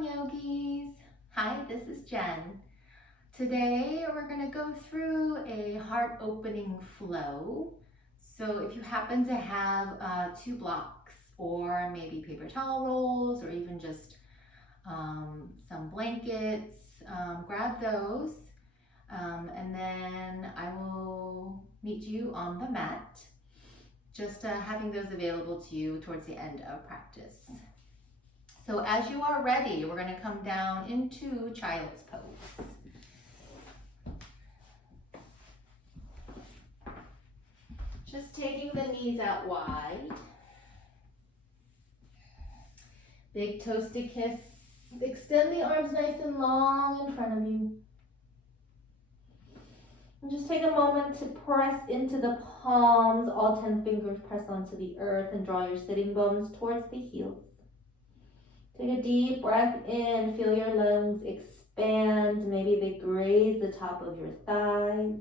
Welcome, yogis. Hi, this is Jen. Today we're going to go through a heart opening flow. So if you happen to have 2 blocks or maybe paper towel rolls or even just some blankets, grab those and then I will meet you on the mat. Just having those available to you towards the end of practice. So as you are ready, we're going to come down into child's pose. Just taking the knees out wide. Big toes to kiss. Extend the arms nice and long in front of you. And just take a moment to press into the palms. All 10 fingers press onto the earth and draw your sitting bones towards the heels. Take a deep breath in, feel your lungs expand, maybe they graze the top of your thighs.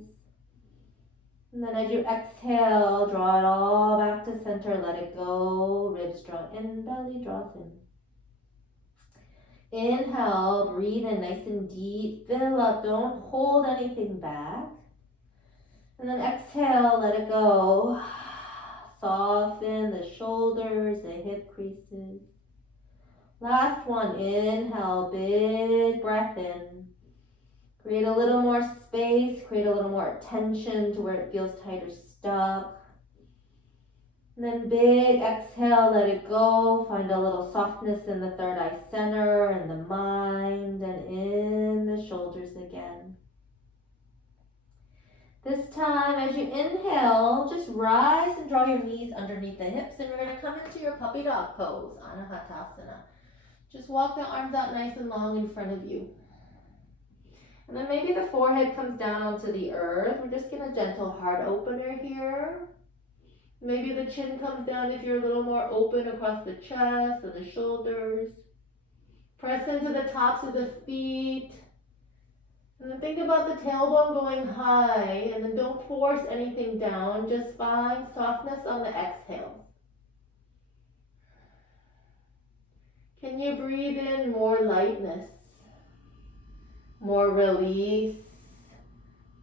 And then as you exhale, draw it all back to center, let it go, ribs draw in, belly draws in. Inhale, breathe in nice and deep, fill up, don't hold anything back. And then exhale, let it go. Soften the shoulders, the hip creases. Last one, inhale, big breath in. Create a little more space, create a little more tension to where it feels tight or stuck. And then big exhale, let it go. Find a little softness in the third eye center and the mind and in the shoulders again. This time, as you inhale, just rise and draw your knees underneath the hips, and we're going to come into your puppy dog pose, Anahatasana. Just walk the arms out nice and long in front of you. And then maybe the forehead comes down onto the earth. We're just getting a gentle heart opener here. Maybe the chin comes down if you're a little more open across the chest or the shoulders. Press into the tops of the feet. And then think about the tailbone going high, and then don't force anything down. Just find softness on the exhale. Can you breathe in more lightness, more release,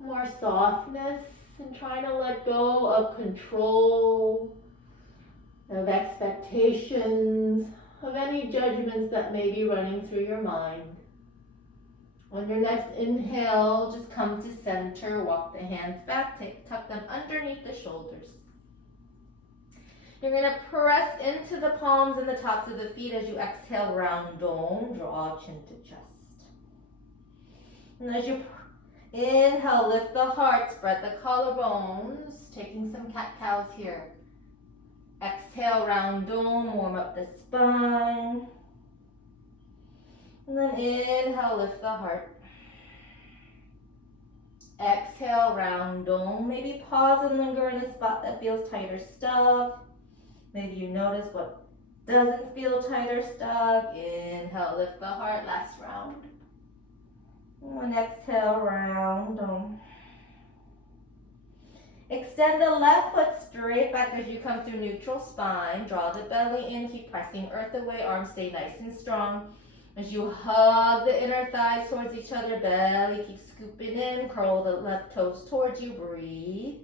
more softness, and try to let go of control, of expectations, of any judgments that may be running through your mind. On your next inhale, just come to center, walk the hands back, tuck them underneath the shoulders. You're going to press into the palms and the tops of the feet as you exhale, round dome, draw chin to chest. And as you inhale, lift the heart, spread the collarbones, taking some cat-cows here. Exhale, round dome, warm up the spine. And then inhale, lift the heart. Exhale, round dome. Maybe pause and linger in a spot that feels tight or stuck. Maybe you notice what doesn't feel tight or stuck. Inhale, lift the heart, last round. And exhale, round dome. Extend the left foot straight back as you come through neutral spine. Draw the belly in, keep pressing earth away, arms stay nice and strong. As you hug the inner thighs towards each other, belly keep scooping in, curl the left toes towards you, breathe.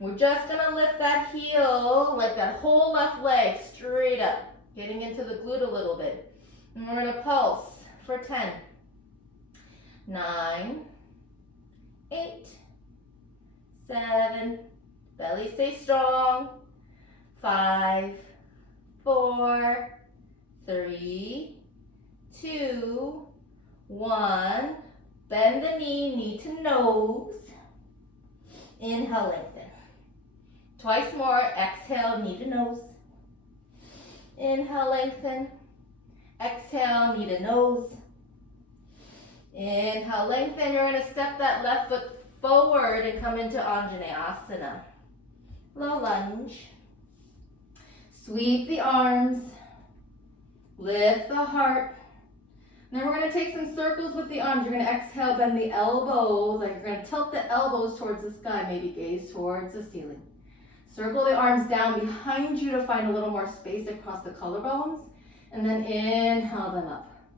We're just gonna lift that heel, like that whole left leg straight up, getting into the glute a little bit. And we're gonna pulse for 10, 9, 8, 7, belly stay strong, 5, 4, 3, 2, 1. Bend the knee to nose. Inhale, lengthen. Twice more, exhale, knee to nose. Inhale, lengthen. Exhale, knee to nose. Inhale, lengthen. You're going to step that left foot forward and come into Anjaneyasana. Low lunge. Sweep the arms. Lift the heart. Then we're going to take some circles with the arms. You're going to exhale, bend the elbows, like you're going to tilt the elbows towards the sky, maybe gaze towards the ceiling. Circle the arms down behind you to find a little more space across the collarbones, and then inhale them up.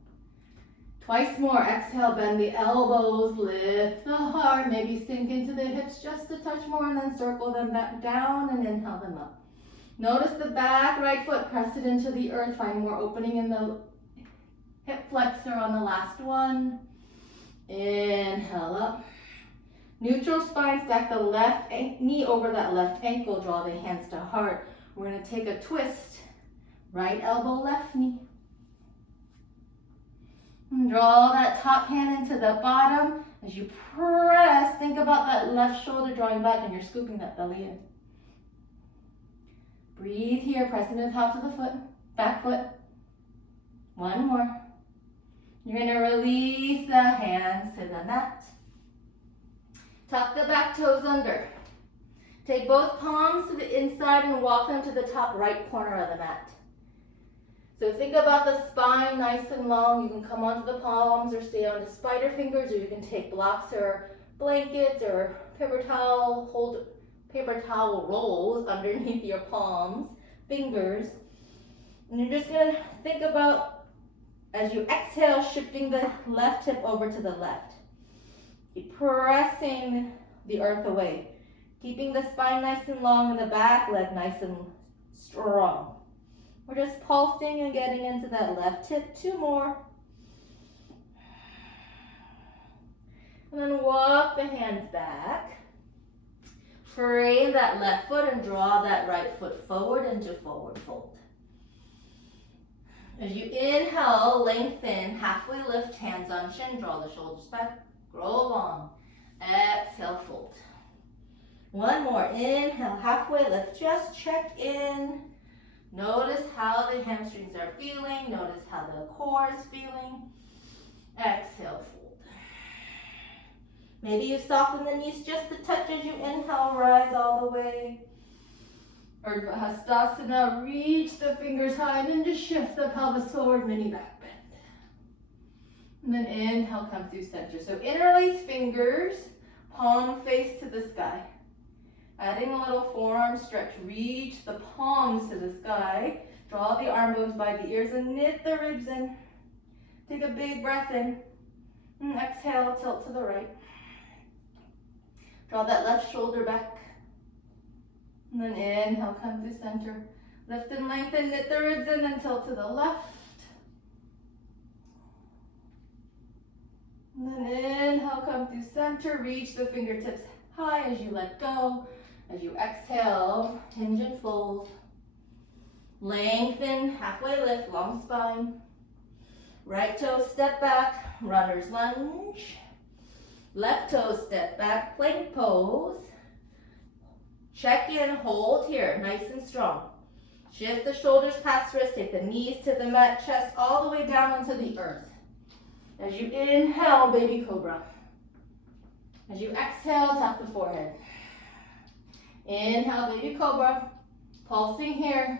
Twice more. Exhale, bend the elbows, lift the heart, maybe sink into the hips just a touch more, and then circle them back down and inhale them up. Notice the back right foot, press it into the earth, find more opening in the hip flexor on the last one. Inhale up. Neutral spine, stack the left knee over that left ankle, draw the hands to heart. We're gonna take a twist. Right elbow, left knee. And draw that top hand into the bottom. As you press, think about that left shoulder drawing back and you're scooping that belly in. Breathe here, press into the top of the foot, back foot. One more. You're gonna release the hands to the mat. Tuck the back toes under. Take both palms to the inside and walk them to the top right corner of the mat. So think about the spine nice and long. You can come onto the palms or stay onto spider fingers, or you can take blocks or blankets or paper towel, hold paper towel rolls underneath your palms, fingers. And you're just gonna think about, as you exhale, shifting the left hip over to the left. Keep pressing the earth away. Keeping the spine nice and long and the back leg nice and strong. We're just pulsing and getting into that left hip. 2 more. And then walk the hands back. Frame that left foot and draw that right foot forward into forward fold. As you inhale, lengthen, halfway lift, hands on chin, draw the shoulders back, grow long. Exhale, fold. One more. Inhale, halfway lift, just check in. Notice how the hamstrings are feeling. Notice how the core is feeling. Exhale, fold. Maybe you soften the knees just a touch as you inhale, rise all the way. Urdhva Hastasana, reach the fingers high and then just shift the pelvis forward, mini back bend. And then inhale, come through center. So interlace fingers, palm face to the sky. Adding a little forearm stretch, reach the palms to the sky. Draw the arm bones by the ears and knit the ribs in. Take a big breath in. And exhale, tilt to the right. Draw that left shoulder back. And then inhale, come to center. Lift and lengthen, knit the ribs in and tilt to the left. And then inhale, come through center. Reach the fingertips high as you let go. As you exhale, hinge and fold. Lengthen, halfway lift, long spine. Right toe, step back, runner's lunge. Left toe, step back, plank pose. Check in, hold here, nice and strong. Shift the shoulders past wrists, take the knees to the mat, chest all the way down onto the earth. As you inhale, baby cobra. As you exhale, tap the forehead. Inhale, baby cobra. Pulsing here.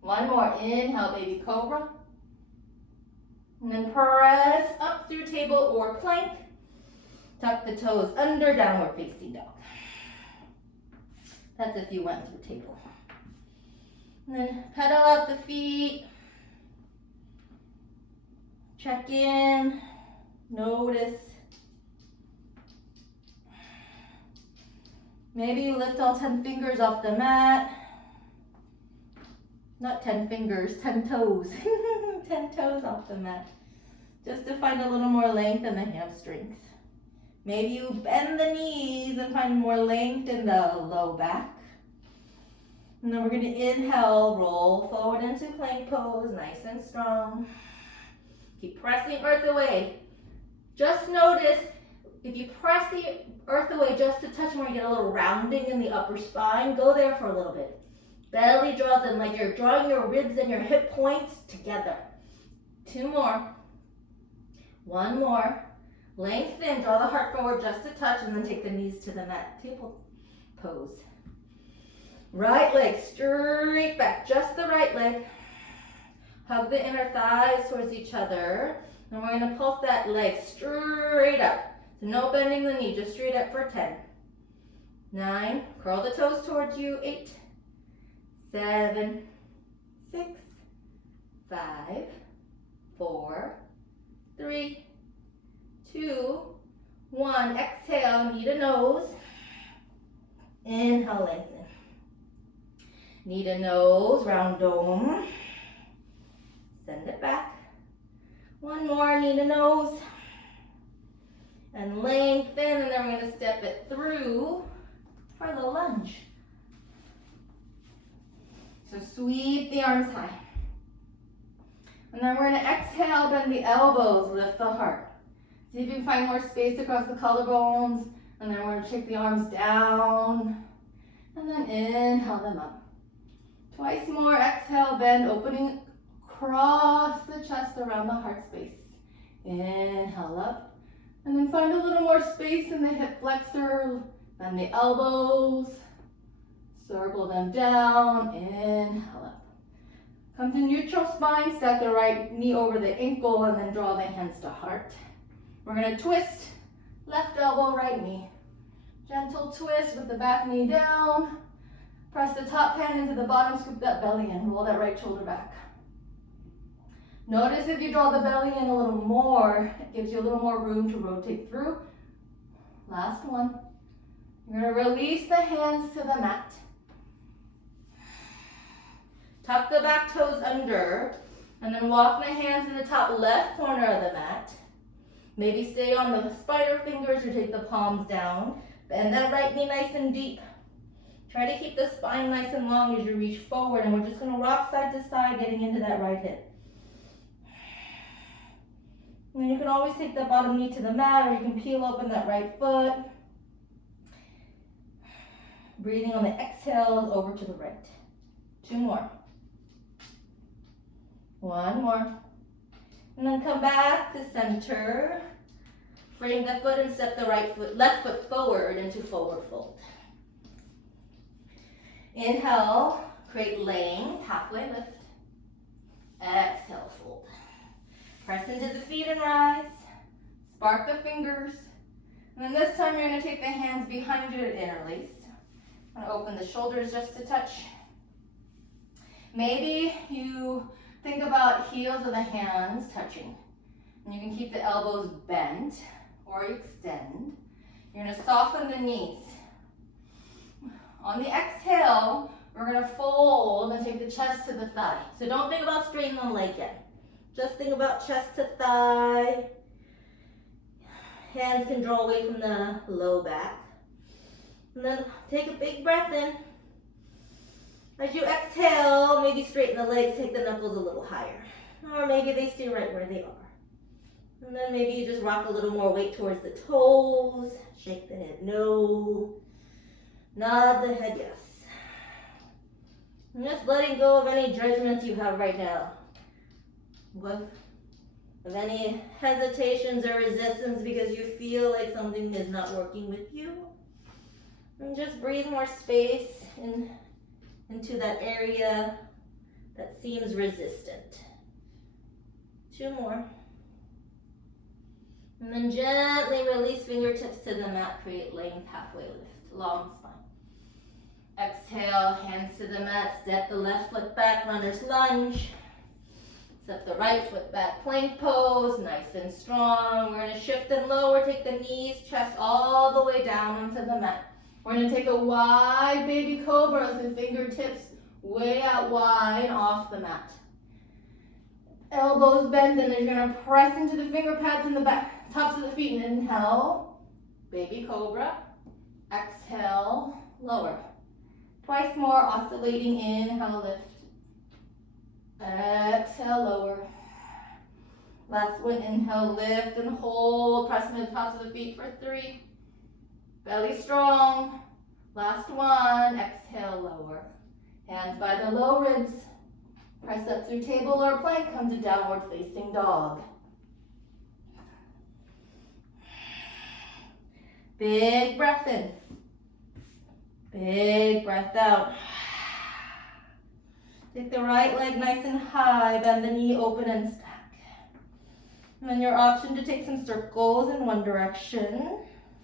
One more. Inhale, baby cobra. And then press up through table or plank. Tuck the toes under, downward facing dog. That's if you went through table. And then pedal out the feet. Check in. Notice. Maybe you lift all 10 fingers off the mat. Not 10 fingers, 10 toes. 10 toes off the mat. Just to find a little more length in the hamstrings. Maybe you bend the knees and find more length in the low back. And then we're going to inhale, roll forward into plank pose, nice and strong. Keep pressing earth away. Just notice, if you press the earth away just a touch more, you get a little rounding in the upper spine. Go there for a little bit. Belly draws in like you're drawing your ribs and your hip points together. 2 more. 1 more. Lengthen, draw the heart forward just a touch, and then take the knees to the mat. Table pose. Right leg straight back, just the right leg. Hug the inner thighs towards each other. And we're going to pulse that leg straight up. So no bending the knee, just straight up for 10. 9, curl the toes towards you. 8, 7, 6, 5, 4, 3, 2, 1. Exhale, knee to nose. Inhale, lengthen. Knee to nose, round dome. Send it back. One more, knee to nose. And lengthen, and then we're going to step it through for the lunge. So sweep the arms high. And then we're going to exhale, bend the elbows, lift the heart. See if you can find more space across the collarbones. And then we're going to take the arms down. And then inhale them up. Twice more, exhale, bend, opening across the chest around the heart space. Inhale up. And then find a little more space in the hip flexor. Bend the elbows. Circle them down. Inhale up. Come to neutral spine. Stack the right knee over the ankle and then draw the hands to heart. We're going to twist. Left elbow, right knee. Gentle twist with the back knee down. Press the top hand into the bottom, scoop that belly in. Roll that right shoulder back. Notice if you draw the belly in a little more, it gives you a little more room to rotate through. Last one. You're going to release the hands to the mat. Tuck the back toes under, and then walk the hands to the top left corner of the mat. Maybe stay on the spider fingers or take the palms down. Bend that right knee nice and deep. Try to keep the spine nice and long as you reach forward, and we're just going to rock side to side, getting into that right hip. And you can always take that bottom knee to the mat, or you can peel open that right foot. Breathing on the exhale over to the right. 2 more. 1 more. And then come back to center. Frame the foot and step the left foot forward into forward fold. Inhale, create length, halfway lift. Exhale, fold. Press into the feet and rise. Spark the fingers. And then this time you're going to take the hands behind you and interlace. I'm going to open the shoulders just a touch. Maybe you think about heels of the hands touching. And you can keep the elbows bent or extend. You're going to soften the knees. On the exhale, we're going to fold and take the chest to the thigh. So don't think about straightening the leg yet. Just think about chest to thigh. Hands can draw away from the low back. And then take a big breath in. As you exhale, maybe straighten the legs, take the knuckles a little higher. Or maybe they stay right where they are. And then maybe you just rock a little more weight towards the toes. Shake the head no. Nod the head yes. And just letting go of any judgments you have right now. Of any hesitations or resistance because you feel like something is not working with you. And just breathe more space into that area that seems resistant. 2 more. And then gently release fingertips to the mat, create length, halfway lift, long spine. Exhale, hands to the mat, step the left foot back, runner's lunge. Step the right foot back, plank pose, nice and strong. We're going to shift and lower, take the knees, chest all the way down onto the mat. We're going to take a wide baby cobra with the fingertips way out wide off the mat. Elbows bent, and then you're going to press into the finger pads in the back, tops of the feet, and inhale, baby cobra. Exhale, lower. Twice more, oscillating, inhale, lift. Exhale, lower. Last one, inhale, lift and hold. Press into the tops of the feet for 3. Belly strong. Last one, exhale, lower. Hands by the low ribs. Press up through table or plank, come to downward facing dog. Big breath in. Big breath out. Take the right leg nice and high, bend the knee open and stack. And then your option to take some circles in one direction,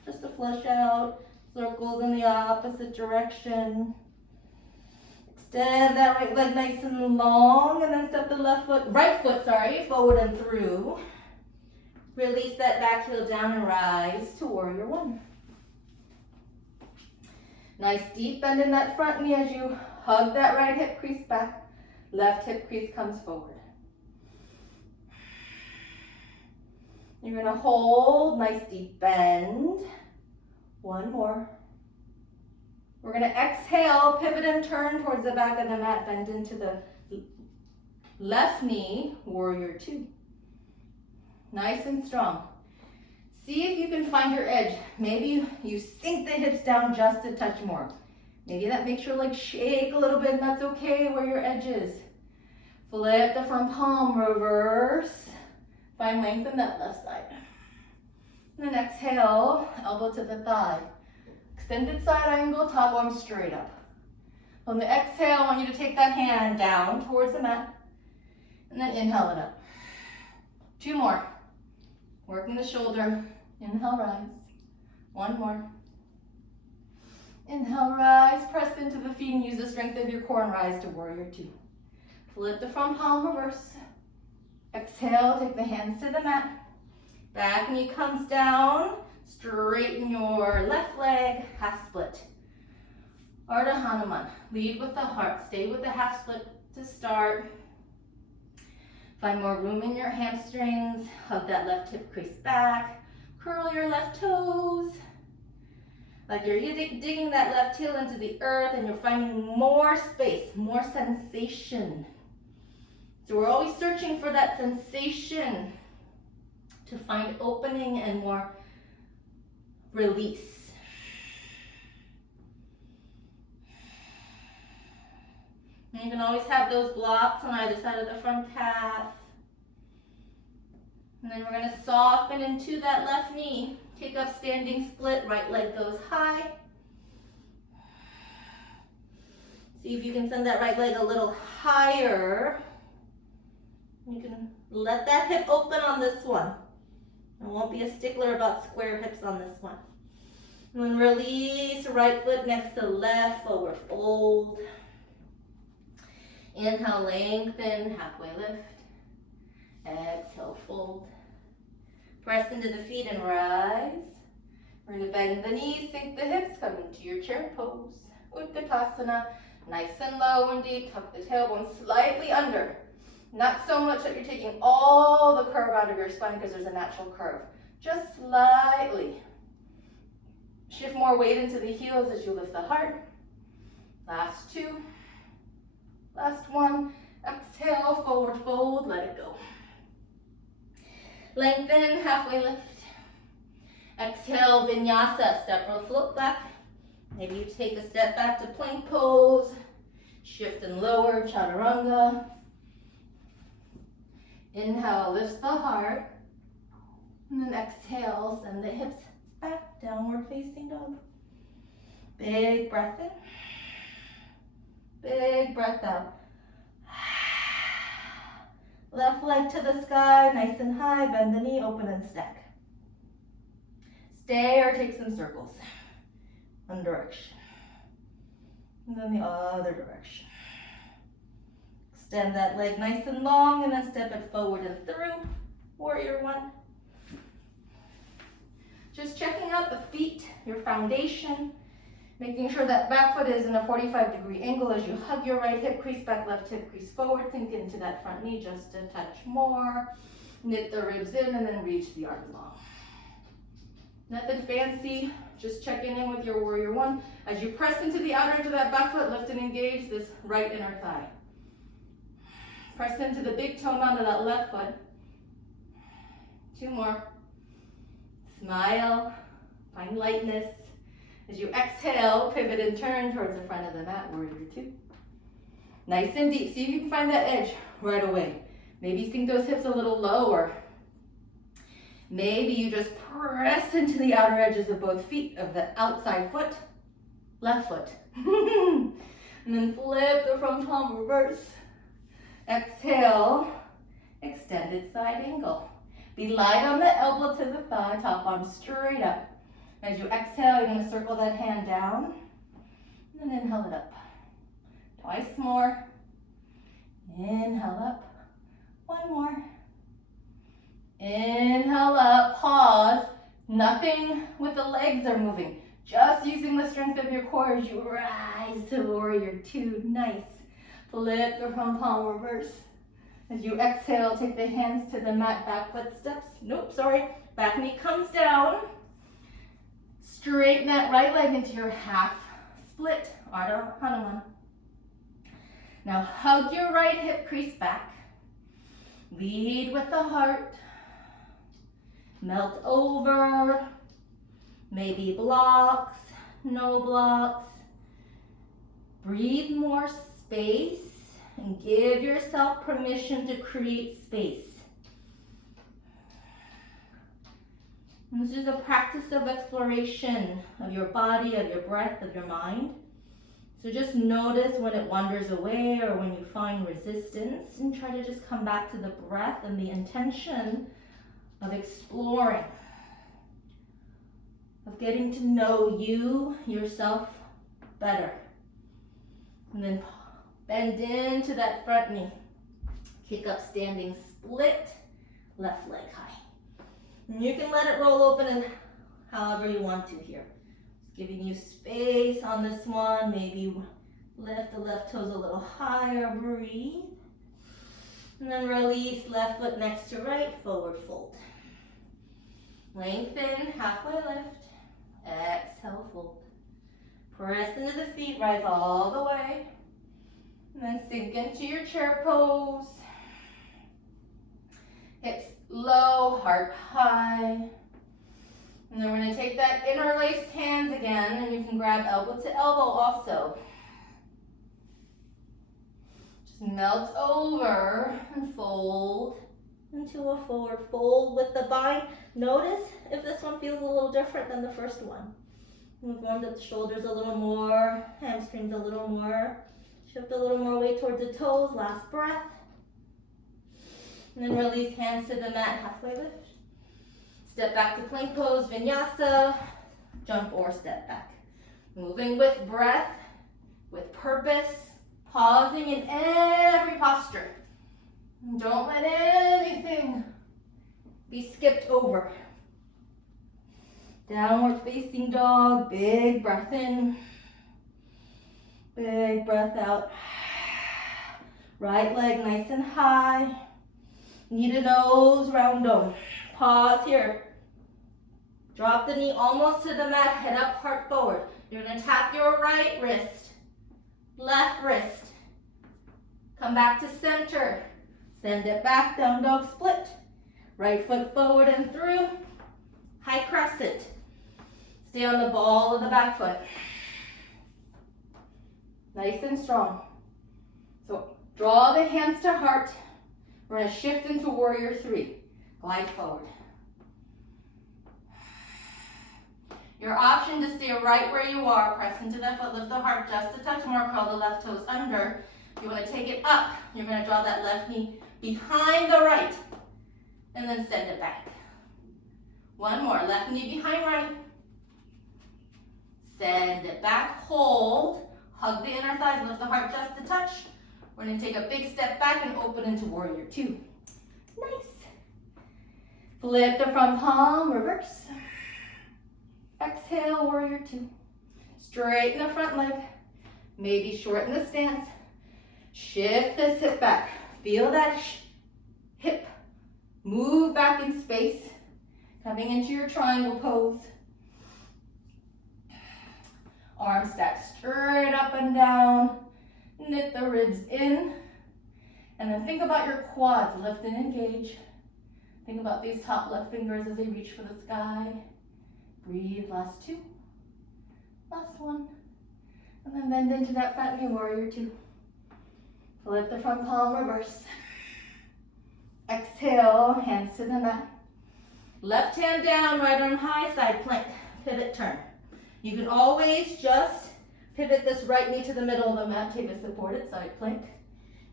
just to flush out circles in the opposite direction. Extend that right leg nice and long, and then step the right foot forward and through. Release that back heel down and rise to warrior one. Nice deep bend in that front knee as you hug that right hip crease back. Left hip crease comes forward. You're gonna hold, nice deep bend. One more. We're gonna exhale, pivot and turn towards the back of the mat, bend into the left knee, warrior two. Nice and strong. See if you can find your edge. Maybe you sink the hips down just a touch more. Maybe that makes your legs shake a little bit, and that's okay where your edge is. Flip the front palm, reverse. Find length in that left side. And then exhale, elbow to the thigh. Extended side angle, top arm straight up. On the exhale, I want you to take that hand down towards the mat. And then inhale it up. Two more. Working the shoulder. Inhale, rise. One more. Inhale, rise. Press into the feet and use the strength of your core and rise to warrior two. Flip the front palm, reverse. Exhale, take the hands to the mat. Back knee comes down. Straighten your left leg, half split. Ardha Hanuman. Lead with the heart. Stay with the half split to start. Find more room in your hamstrings. Hug that left hip crease back. Curl your left toes. Like you're digging that left heel into the earth and you're finding more space, more sensation. So we're always searching for that sensation to find opening and more release. And you can always have those blocks on either side of the front calf. And then we're going to soften into that left knee. Take up standing split, right leg goes high. See if you can send that right leg a little higher. You can let that hip open on this one. I won't be a stickler about square hips on this one. And then release, right foot next to left, forward fold. Inhale, lengthen, halfway lift. Exhale, fold. Press into the feet and rise. We're going to bend the knees, sink the hips, come into your chair pose. Utkatasana, nice and low and deep. Tuck the tailbone slightly under. Not so much that you're taking all the curve out of your spine because there's a natural curve. Just slightly. Shift more weight into the heels as you lift the heart. Last two. Last one. Exhale, forward fold, let it go. Lengthen, halfway lift. Exhale, vinyasa, step or float back. Maybe you take a step back to plank pose. Shift and lower, chaturanga. Inhale, lifts the heart. And then exhale, send the hips back, downward facing dog. Big breath in. Big breath out. Left leg to the sky, nice and high. Bend the knee, open and stack. Stay or take some circles. One direction. And then the other direction. Extend that leg nice and long and then step it forward and through. Warrior one. Just checking out the feet, your foundation. Making sure that back foot is in a 45-degree angle as you hug your right hip crease back, left hip crease forward. Sink into that front knee just a touch more. Knit the ribs in and then reach the arms long. Nothing fancy, just checking in with your warrior one. As you press into the outer edge of that back foot, lift and engage this right inner thigh. Press into the big toe mound of that left foot. Two more. Smile, find lightness. As you exhale, pivot and turn towards the front of the mat, warrior two. Nice and deep, see if you can find that edge right away. Maybe sink those hips a little lower. Maybe you just press into the outer edges of both feet, of the outside foot, left foot. And then flip the front palm, reverse. Exhale, extended side angle. Be light on the elbow to the thigh, top arm straight up. As you exhale, you're going to circle that hand down, and then inhale it up. Twice more. Inhale up. One more. Inhale up. Nothing with the legs are moving. Just using the strength of your core as you rise to warrior two. Nice. Flip the front palm reverse. As you exhale, take the hands to the mat, back foot steps. Nope, sorry. Back knee comes down. Straighten that right leg into your half split, Ardha Hanuman. Now hug your right hip crease back. Lead with the heart. Melt over. Maybe blocks, no blocks. Breathe more space and give yourself permission to create space. And this is a practice of exploration of your body, of your breath, of your mind. So just notice when it wanders away or when you find resistance, and try to just come back to the breath and the intention of exploring, of getting to know you, yourself better. And then bend into that front knee. Kick up standing split, left leg high. And you can let it roll open however you want to here. Just giving you space on this one. Maybe lift the left toes a little higher, breathe. And then release, left foot next to right, forward fold. Lengthen, halfway lift. Exhale, fold. Press into the feet, rise all the way. And then sink into your chair pose. Hips low, heart high. And then we're going to take that interlaced hands again, and you can grab elbow to elbow also. Just melt over and fold into a forward fold with the bind. Notice if this one feels a little different than the first one. We've warmed up the shoulders a little more, hamstrings a little more. Shift a little more weight towards the toes, last breath. And then release hands to the mat, halfway lift. Step back to plank pose, vinyasa, jump or step back. Moving with breath, with purpose, pausing in every posture. Don't let anything be skipped over. Downward facing dog, big breath in, big breath out. Right leg nice and high. Knee to nose, round dome. Pause here. Drop the knee almost to the mat, head up, heart forward. You're gonna tap your right wrist, left wrist. Come back to center. Send it back, down dog split. Right foot forward and through. High crescent. Stay on the ball of the back foot. Nice and strong. So draw the hands to heart. We're going to shift into warrior three. Glide forward. Your option to stay right where you are. Press into the foot, lift the heart just a touch more. Curl the left toes under. If you want to take it up, you're going to draw that left knee behind the right. And then send it back. One more. Left knee behind right. Send it back. Hold. Hug the inner thighs. Lift the heart just a touch. We're going to take a big step back and open into warrior two. Nice. Flip the front palm, reverse. Exhale, warrior two. Straighten the front leg. Maybe shorten the stance. Shift this hip back. Feel that hip move back in space. Coming into your triangle pose. Arms stacked straight up and down. Knit the ribs in. And then think about your quads. Lift and engage. Think about these top left fingers as they reach for the sky. Breathe, last two. Last one. And then bend into that fat knee, warrior two. Flip the front palm, reverse. Exhale, hands to the mat. Left hand down, right arm high, side plank. Pivot, turn. You can always just pivot this right knee to the middle of the mat, take a supported side plank.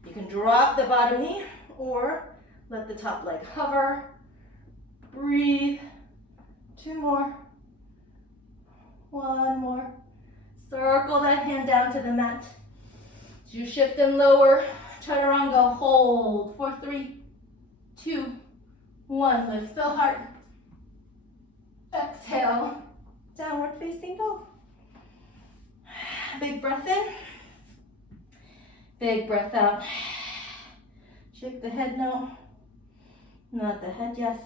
You can drop the bottom knee or let the top leg hover. Breathe. Two more. One more. Circle that hand down to the mat. As you shift and lower, chaturanga, hold for 3, 2, 1. Lift the heart. Exhale, downward facing dog. Big breath in. Big breath out. Shake the head no. Not the head, yes.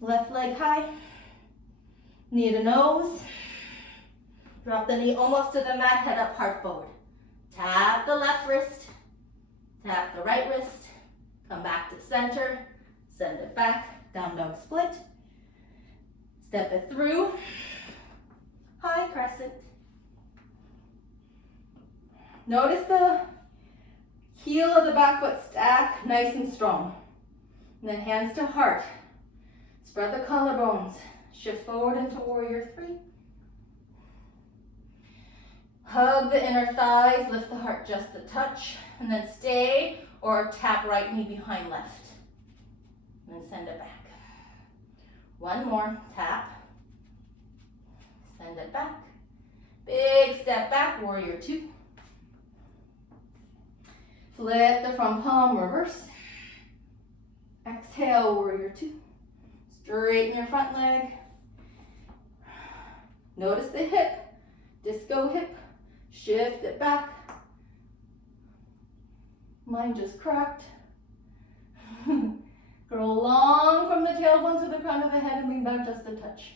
Left leg high. Knee to nose. Drop the knee almost to the mat, head up, heart forward. Tap the left wrist. Tap the right wrist. Come back to center. Send it back. Down dog split. Step it through. High crescent. Notice the heel of the back foot stack nice and strong. And then hands to heart. Spread the collarbones. Shift forward into warrior three. Hug the inner thighs, lift the heart just a touch, and then stay or tap right knee behind left. And then send it back. One more, tap. Send it back. Big step back, warrior two. Flip the front palm, reverse. Exhale, warrior two. Straighten your front leg. Notice the hip, disco hip. Shift it back. Mine just cracked. Grow long from the tailbone to the crown of the head and lean back just a touch.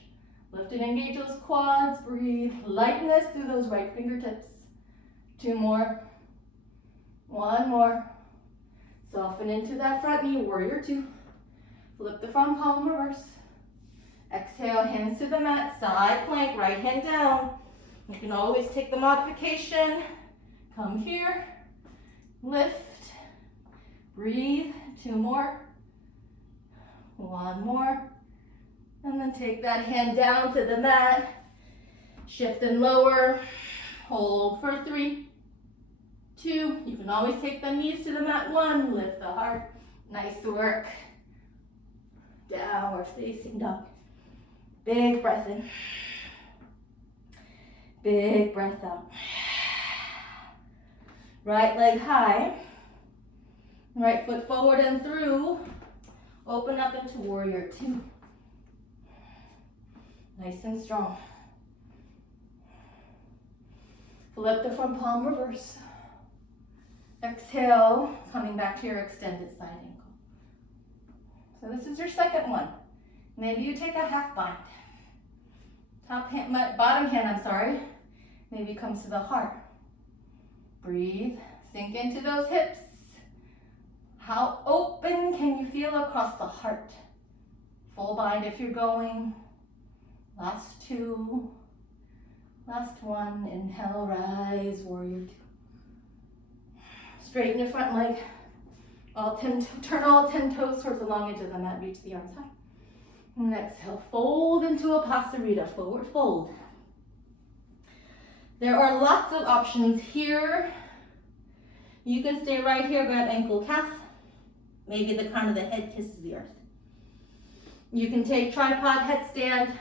Lift and engage those quads. Breathe. Lightness through those right fingertips. Two more. One more. Soften into that front knee. Warrior two. Flip the front palm, reverse. Exhale, hands to the mat. Side plank, right hand down. You can always take the modification. Come here. Lift. Breathe. Two more. One more. And then take that hand down to the mat. Shift and lower. Hold for three. Two. You can always take the knees to the mat. One. Lift the heart. Nice work. Downward facing dog. Big breath in. Big breath out. Right leg high. Right foot forward and through. Open up into warrior two. Nice and strong. Flip the front palm, reverse. Exhale, coming back to your extended side ankle. So this is your second one. Maybe you take a half bind. Bottom hand, maybe comes to the heart. Breathe, sink into those hips. How open can you feel across the heart? Full bind if you're going. Last two. Last one. Inhale, rise, warrior two. Straighten your front leg. Turn all 10 toes towards the long edge of the mat. Reach the arms high. And exhale, fold into a Pasarita, forward fold. There are lots of options here. You can stay right here, grab ankle calf. Maybe the crown of the head kisses the earth. You can take tripod headstand.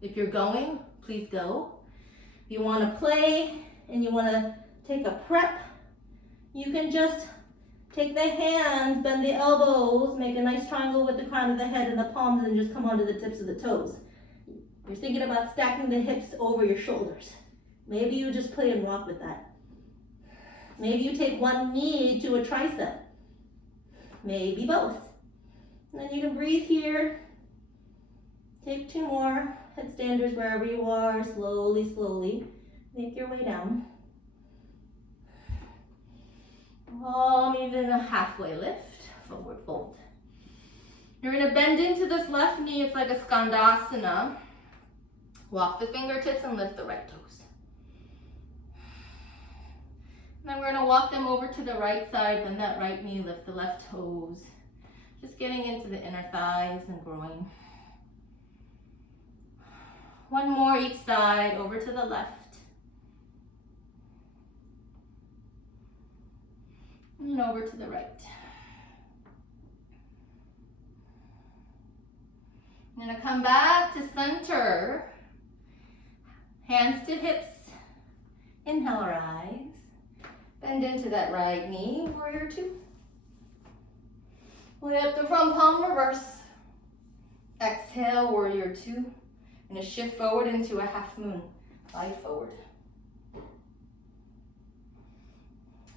If you're going, please go. If you want to play and you want to take a prep, you can just take the hands, bend the elbows, make a nice triangle with the crown of the head and the palms, and just come onto the tips of the toes. You're thinking about stacking the hips over your shoulders. Maybe you just play and rock with that. Maybe you take one knee to a tricep. Maybe both. And then you can breathe here. Take two more headstanders wherever you are. Slowly, slowly. Make your way down. Maybe then a halfway lift, forward fold. You're gonna bend into this left knee, it's like a skandasana. Walk the fingertips and lift the right toes. And then we're gonna walk them over to the right side, bend that right knee, lift the left toes. Just getting into the inner thighs and groin. One more each side, over to the left. And over to the right. I'm gonna come back to center. Hands to hips. Inhale, rise. Bend into that right knee, warrior two. Lift the front palm, reverse. Exhale, warrior two. I'm gonna shift forward into a half moon. Glide forward.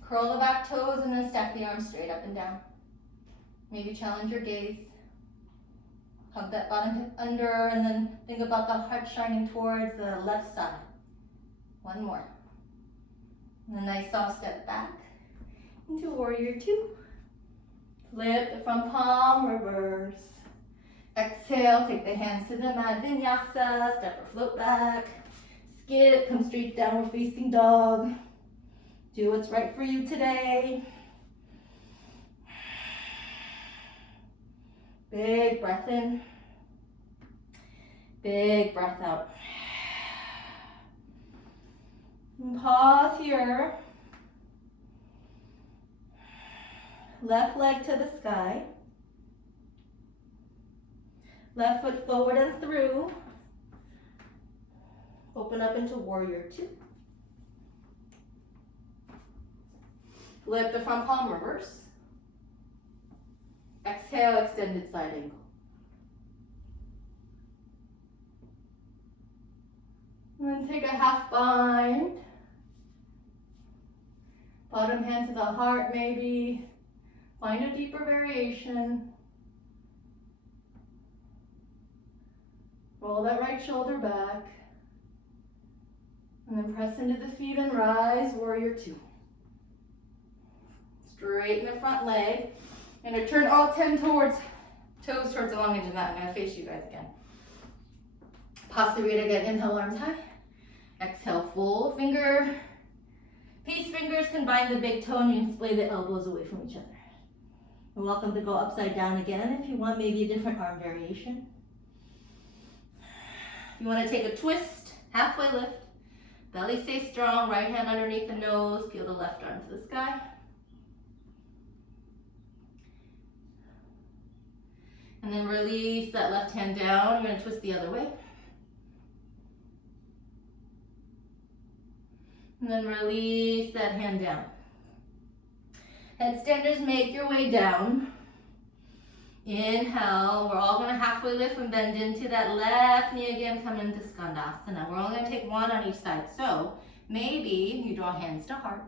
Curl the back toes and then stack the arms straight up and down. Maybe challenge your gaze. Hug that bottom hip under and then think about the heart shining towards the left side. One more. And a nice soft step back into warrior two. Flip the front palm, reverse. Exhale, take the hands to the mat, vinyasa, step or float back. Skip, come straight downward facing dog. Do what's right for you today. Big breath in. Big breath out. And pause here. Left leg to the sky. Left foot forward and through. Open up into warrior two. Flip the front palm, reverse. Exhale, extended side angle. And then take a half bind. Bottom hand to the heart maybe. Find a deeper variation. Roll that right shoulder back. And then press into the feet and rise, warrior two. Straighten the front leg. I'm gonna turn all 10 toes towards the long edge of the mat. I'm gonna face you guys again. Posterior again, inhale, arms high. Exhale, full finger. Peace fingers combine the big toe and you can splay the elbows away from each other. You're welcome to go upside down again if you want maybe a different arm variation. If you want to take a twist, halfway lift. Belly stay strong, right hand underneath the nose, peel the left arm to the sky. And then release that left hand down. You're gonna twist the other way. And then release that hand down. Headstanders, make your way down. Inhale, we're all gonna halfway lift and bend into that left knee again, come into Skandasana. We're only gonna take one on each side. So maybe you draw hands to heart.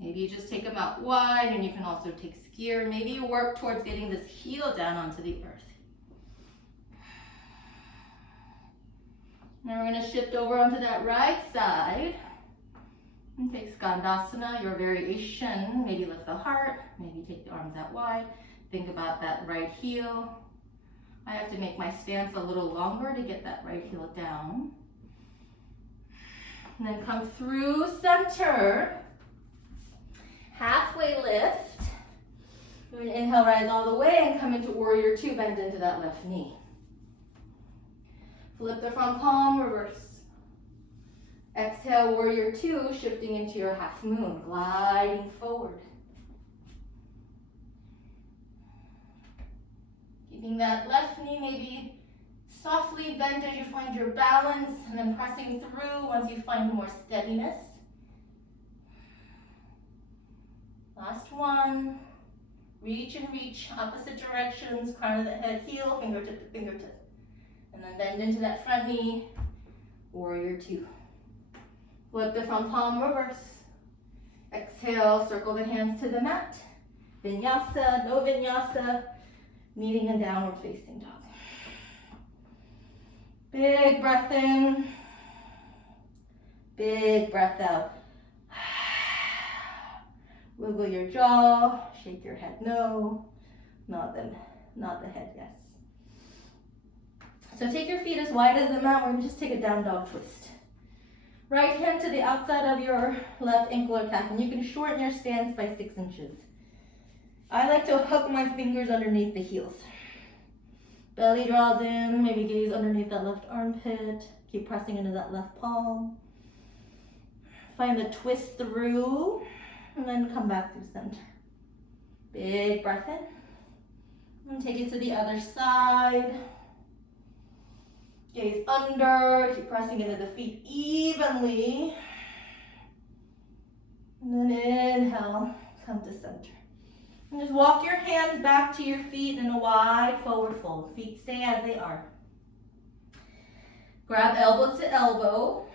Maybe you just take them out wide and you can also take skier. Maybe you work towards getting this heel down onto the earth. Now we're gonna shift over onto that right side. And take Skandasana, your variation. Maybe lift the heart, maybe take the arms out wide. Think about that right heel. I have to make my stance a little longer to get that right heel down. And then come through center. Halfway lift. We're gonna inhale, rise all the way and come into warrior two, bend into that left knee. Flip the front palm, reverse. Exhale, warrior two, shifting into your half moon, gliding forward. Keeping that left knee maybe softly bent as you find your balance, and then pressing through once you find more steadiness. Last one. Reach and reach, opposite directions, crown of the head, heel, fingertip to fingertip. And then bend into that front knee, warrior two. Flip the front palm, reverse. Exhale, circle the hands to the mat. Vinyasa, no vinyasa, meeting in downward facing dog. Big breath in, big breath out. Wiggle your jaw, shake your head no, not the head yes. So take your feet as wide as the mat. We're gonna just take a down dog twist. Right hand to the outside of your left ankle or calf, and you can shorten your stance by 6 inches. I like to hook my fingers underneath the heels. Belly draws in, maybe gaze underneath that left armpit. Keep pressing into that left palm. Find the twist through, and then come back through center. Big breath in. And take it to the other side. Gaze under, keep pressing into the feet evenly. And then inhale, come to center. And just walk your hands back to your feet in a wide forward fold. Feet stay as they are. Grab elbow to elbow.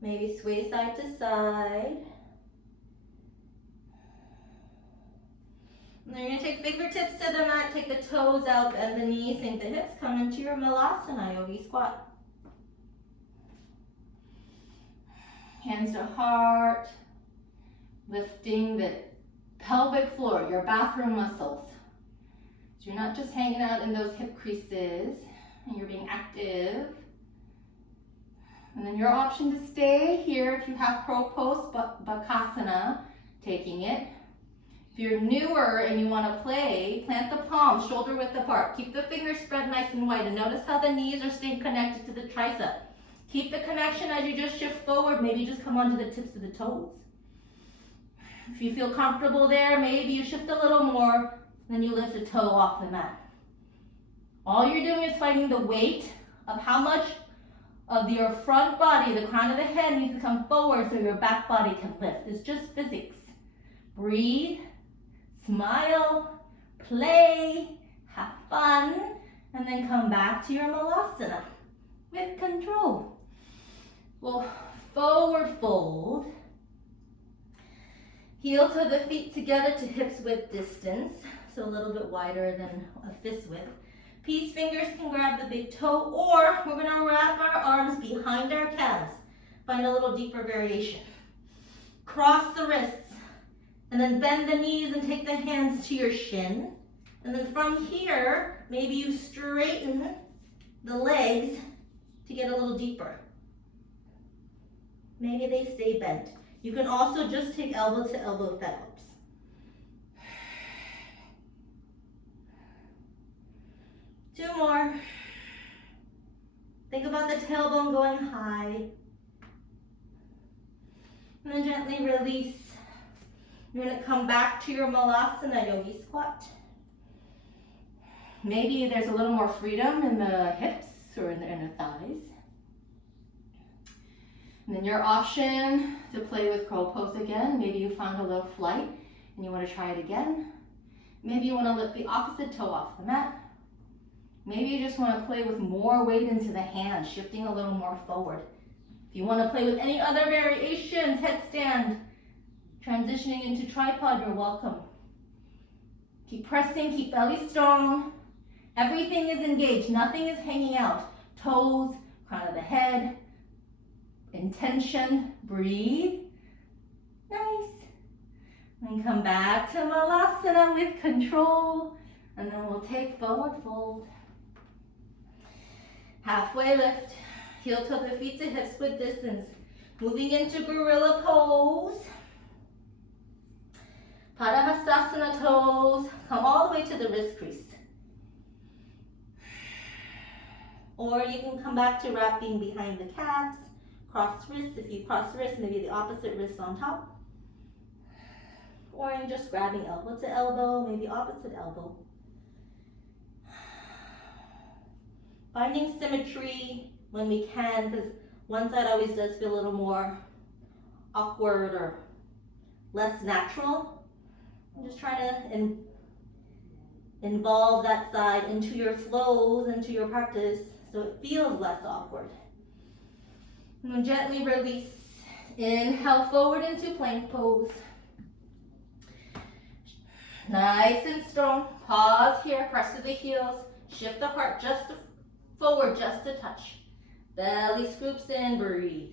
Maybe sway side to side. And then you're going to take fingertips to the mat, take the toes out, bend the knees, sink the hips, come into your Malasana Yogi Squat. Hands to heart, lifting the pelvic floor, your bathroom muscles. So you're not just hanging out in those hip creases, and you're being active. And then your option to stay here if you have Propose Bakasana, taking it. If you're newer and you want to play, plant the palms shoulder width apart. Keep the fingers spread nice and wide, and notice how the knees are staying connected to the tricep. Keep the connection as you just shift forward. Maybe just come onto the tips of the toes. If you feel comfortable there, maybe you shift a little more, then you lift a toe off the mat. All you're doing is finding the weight of how much of your front body, the crown of the head, needs to come forward so your back body can lift. It's just physics. Breathe, smile, play, have fun, and then come back to your Malasana with control. We'll forward fold. Heel to the feet together to hips width distance, so a little bit wider than a fist width. Peace fingers can grab the big toe, or we're going to wrap our arms behind our calves. Find a little deeper variation. Cross the wrists, and then bend the knees and take the hands to your shin. And then from here, maybe you straighten the legs to get a little deeper. Maybe they stay bent. You can also just take elbow to elbow if that helps. Two more. Think about the tailbone going high. And then gently release. You're going to come back to your Malasana Yogi Squat. Maybe there's a little more freedom in the hips or in the inner thighs. And then your option to play with crow pose again. Maybe you found a little flight and you want to try it again. Maybe you want to lift the opposite toe off the mat. Maybe you just want to play with more weight into the hands, shifting a little more forward. If you want to play with any other variations, headstand, transitioning into tripod, you're welcome. Keep pressing, keep belly strong. Everything is engaged, nothing is hanging out. Toes, crown of the head, intention, breathe. Nice. And come back to Malasana with control. And then we'll take forward fold. Halfway lift. Heel to the feet to hips width distance. Moving into gorilla pose. Padahastasana toes. Come all the way to the wrist crease. Or you can come back to wrapping behind the calves. Cross wrists. If you cross wrists, maybe the opposite wrist on top. Or you're just grabbing elbow to elbow, maybe opposite elbow. Finding symmetry when we can, because one side always does feel a little more awkward or less natural. I'm just trying to involve that side into your flows, into your practice, so it feels less awkward. And then gently release. Inhale forward into plank pose. Nice and strong. Pause here, press to the heels. Shift the heart just forward, just a touch. Belly scoops in, breathe.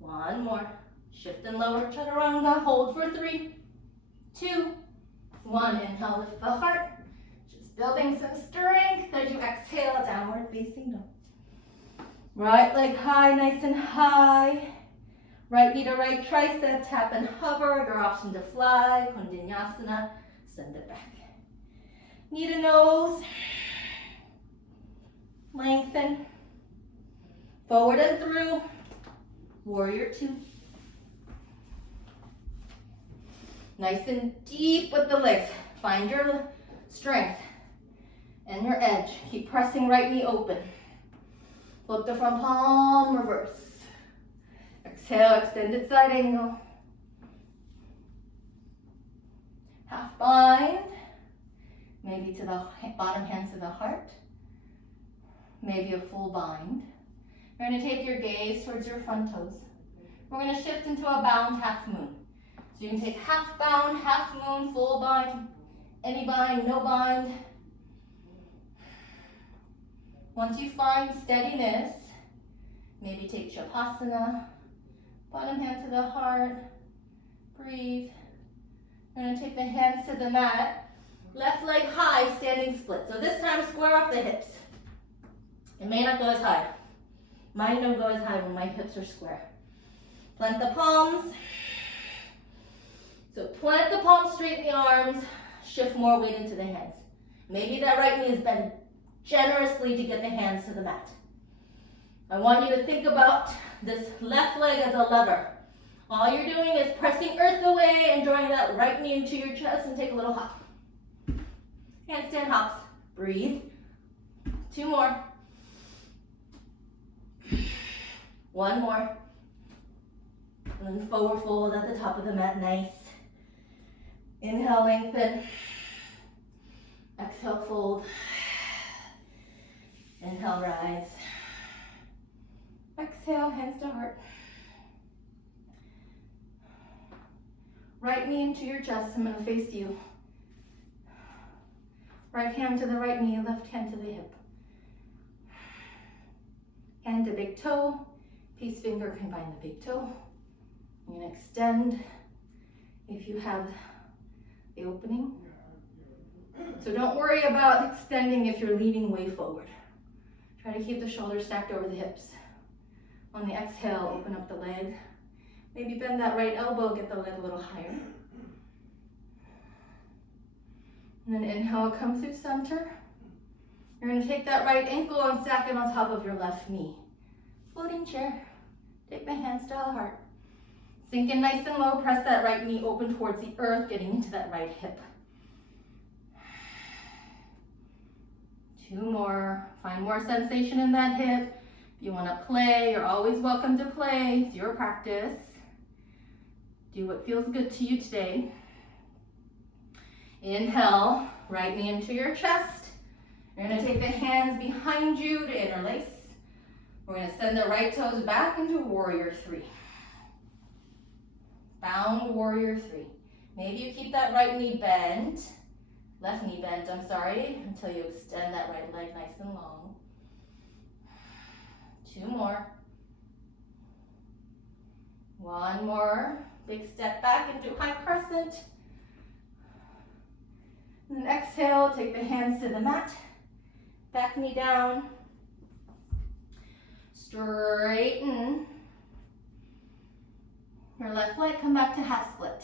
One more. Shift and lower, chaturanga. Hold for 3, 2, 1. Inhale, lift the heart. Just building some strength as you exhale, downward facing dog. Right leg high, nice and high. Right knee to right tricep, tap and hover. Your option to fly, Kondinyasana. Send it back. Knee to nose. Lengthen. Forward and through. Warrior 2. Nice and deep with the legs. Find your strength and your edge. Keep pressing right knee open. Flip the front palm, reverse. Exhale, extended side angle. Half bind. Maybe to the bottom hand to the heart. Maybe a full bind. You're going to take your gaze towards your front toes. We're going to shift into a bound half moon. So you can take half bound, half moon, full bind, any bind, no bind. Once you find steadiness, maybe take Shavasana, bottom hand to the heart, breathe. We're going to take the hands to the mat, left leg high, standing split. So this time square off the hips. It may not go as high. Mine don't go as high when my hips are square. Plant the palms. So plant the palms, straighten the arms, shift more weight into the hands. Maybe that right knee is bent generously to get the hands to the mat. I want you to think about this left leg as a lever. All you're doing is pressing earth away and drawing that right knee into your chest, and take a little hop. Handstand hops. Breathe. 2 more. 1 more. And then forward fold at the top of the mat. Nice. Inhale, lengthen. Exhale, fold. Inhale, rise. Exhale, hands to heart. Right knee into your chest. I'm going to face you. Right hand to the right knee, left hand to the hip. Hand to big toe. Peace finger can find the big toe. You're going to extend if you have the opening. So don't worry about extending if you're leaning way forward. Try to keep the shoulders stacked over the hips. On the exhale, open up the leg. Maybe bend that right elbow, get the leg a little higher. And then inhale, come through center. You're going to take that right ankle and stack it on top of your left knee. Floating chair. Take the hands to the heart. Sink in nice and low. Press that right knee open towards the earth, getting into that right hip. 2 more. Find more sensation in that hip. If you want to play, you're always welcome to play. It's your practice. Do what feels good to you today. Inhale, right knee into your chest. You're going to take the hands behind you to interlace. We're going to send the right toes back into warrior 3. Bound warrior 3. Maybe you keep that right knee bent, left knee bent, until you extend that right leg nice and long. 2 more. 1 more. Big step back into high crescent. And then exhale, take the hands to the mat. Back knee down. Straighten your left leg, come back to half split.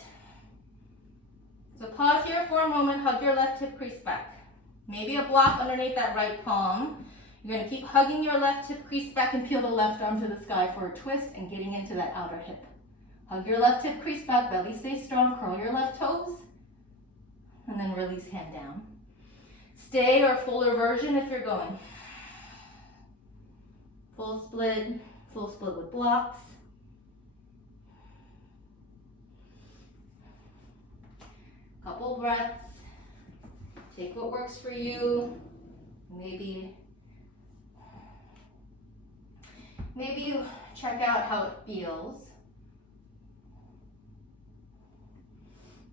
So pause here for a moment, hug your left hip crease back. Maybe a block underneath that right palm. You're going to keep hugging your left hip crease back and peel the left arm to the sky for a twist and getting into that outer hip. Hug your left hip crease back, belly stay strong, curl your left toes, and then release hand down. Stay or full reversion if you're going. Full split with blocks. Couple breaths. Take what works for you. Maybe you check out how it feels.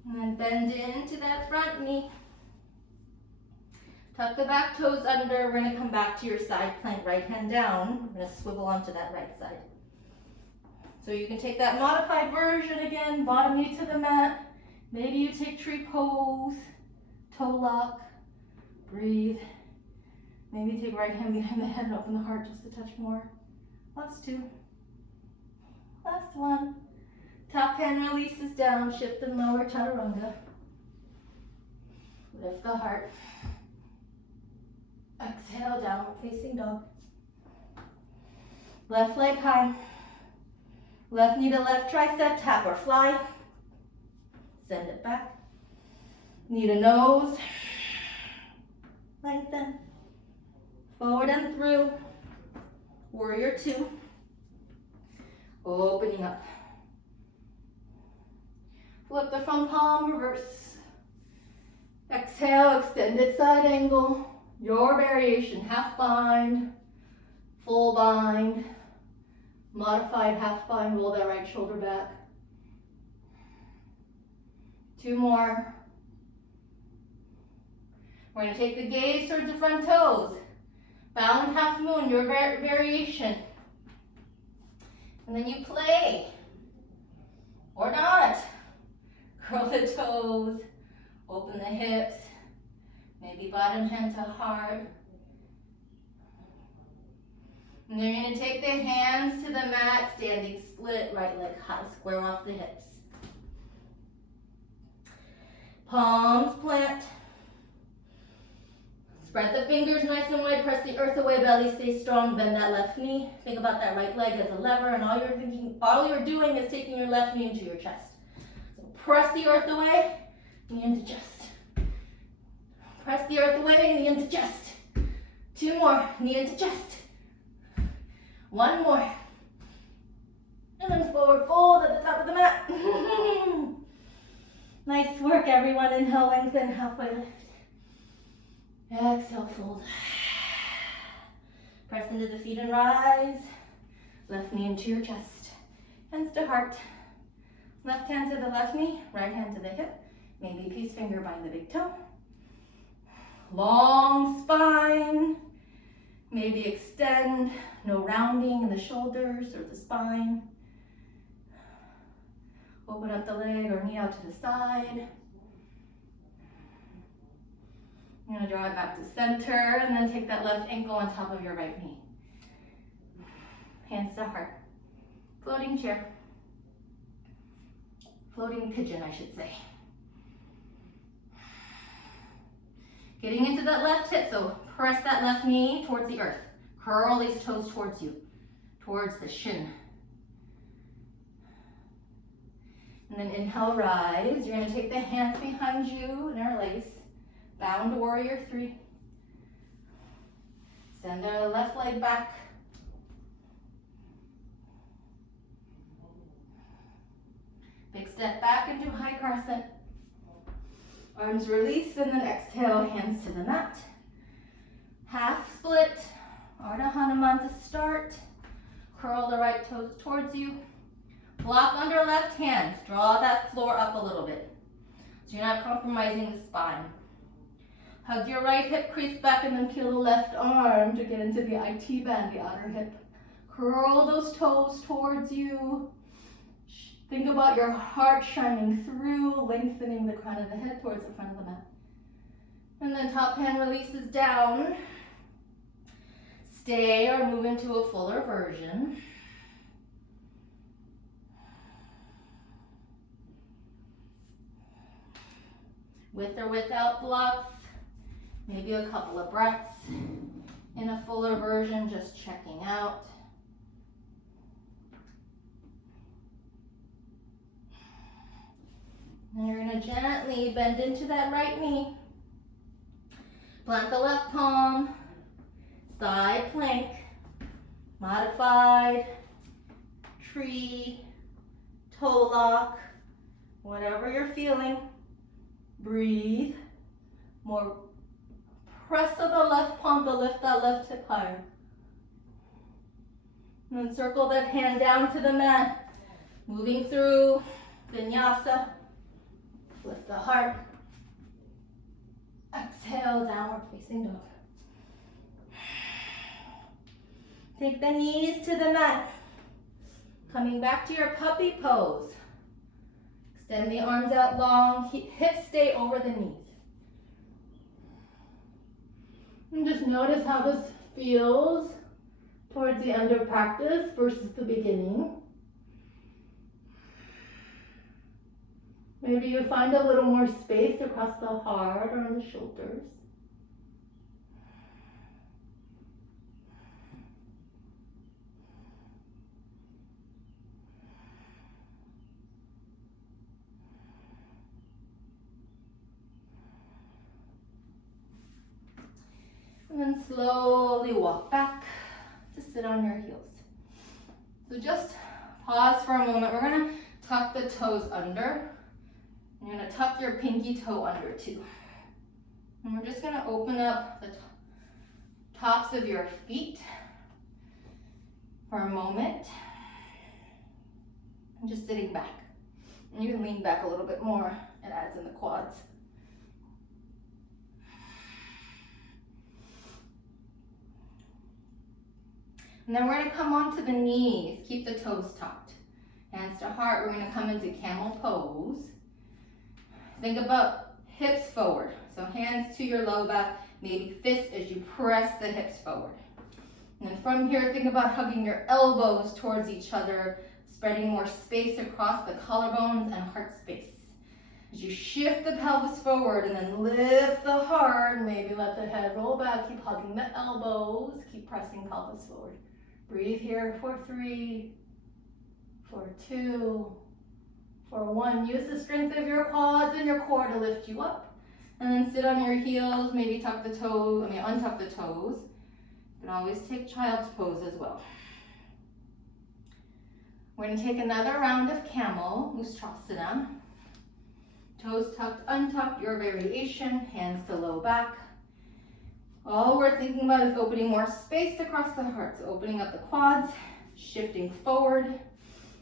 And then bend into that front knee. Tuck the back toes under. We're going to come back to your side plank, right hand down. We're going to swivel onto that right side. So you can take that modified version again, bottom knee to the mat. Maybe you take tree pose, toe lock, breathe. Maybe take right hand behind the head and open the heart just a touch more. Last 2. Last 1. Top hand releases down, shift and lower chaturanga. Lift the heart. Exhale, downward facing dog. Left leg high. Left knee to left tricep, tap or fly. Send it back. Knee to nose. Lengthen. Forward and through. Warrior two. Opening up. Flip the front palm, reverse. Exhale, extended side angle. Your variation, half bind, full bind, modified half bind, roll that right shoulder back. 2 more. We're going to take the gaze towards the front toes. Bound half moon, your variation. And then you play. Or not. Curl the toes. Open the hips. Maybe bottom hand to heart. And then you're going to take the hands to the mat, standing split, right leg high, square off the hips. Palms plant. Spread the fingers nice and wide, press the earth away, belly stay strong, bend that left knee. Think about that right leg as a lever, and all you're doing is taking your left knee into your chest. So press the earth away, knee into chest. Press the earth away, knee into chest. 2 more, knee into chest. 1 more. And then forward fold at the top of the mat. Nice work, everyone. Inhale, lengthen, halfway lift. Exhale, fold. Press into the feet and rise. Left knee into your chest. Hands to heart. Left hand to the left knee, right hand to the hip. Maybe peace finger bind the big toe. Long spine. Maybe extend. No rounding in the shoulders or the spine. Open up the leg or knee out to the side. You're going to draw it back to center and then take that left ankle on top of your right knee. Hands to heart. Floating chair. Floating pigeon, I should say. Getting into that left hip, so press that left knee towards the earth. Curl these toes towards you, towards the shin. And then inhale, rise. You're going to take the hands behind you, interlace. Bound warrior 3. Send the left leg back. Big step back into high crescent. Arms release and then exhale, hands to the mat. Half split. Ardha Hanuman to start. Curl the right toes towards you. Block under left hand. Draw that floor up a little bit. So you're not compromising the spine. Hug your right hip crease back and then peel the left arm to get into the IT band, the outer hip. Curl those toes towards you. Think about your heart shining through, lengthening the crown of the head towards the front of the mat. And then top hand releases down. Stay or move into a fuller version. With or without blocks. Maybe a couple of breaths in a fuller version, just checking out. And you're going to gently bend into that right knee. Plant the left palm. Side plank. Modified. Tree. Toe lock. Whatever you're feeling. Breathe. More press of the left palm to lift that left hip higher. And then circle that hand down to the mat. Moving through vinyasa. Lift the heart. Exhale, downward facing dog. Take the knees to the mat. Coming back to your puppy pose. Extend the arms out long. Hips stay over the knees. And just notice how this feels towards the end of practice versus the beginning. Maybe you find a little more space across the heart or on the shoulders. And then slowly walk back to sit on your heels. So just pause for a moment. We're gonna tuck the toes under. You're gonna tuck your pinky toe under too. And we're just gonna open up the tops of your feet for a moment. And just sitting back. And you can lean back a little bit more. It adds in the quads. And then we're gonna come onto the knees. Keep the toes tucked. Hands to heart. We're gonna come into camel pose. Think about hips forward. So hands to your low back, maybe fists as you press the hips forward. And then from here, think about hugging your elbows towards each other, spreading more space across the collarbones and heart space. As you shift the pelvis forward and then lift the heart, maybe let the head roll back, keep hugging the elbows, keep pressing pelvis forward. Breathe here for 3, for 2, for 1. Use the strength of your quads and your core to lift you up. And then sit on your heels, maybe untuck the toes. You can always take child's pose as well. We're gonna take another round of camel, Ustrasana. Toes tucked, untucked, your variation, hands to low back. All we're thinking about is opening more space across the heart. So opening up the quads, shifting forward.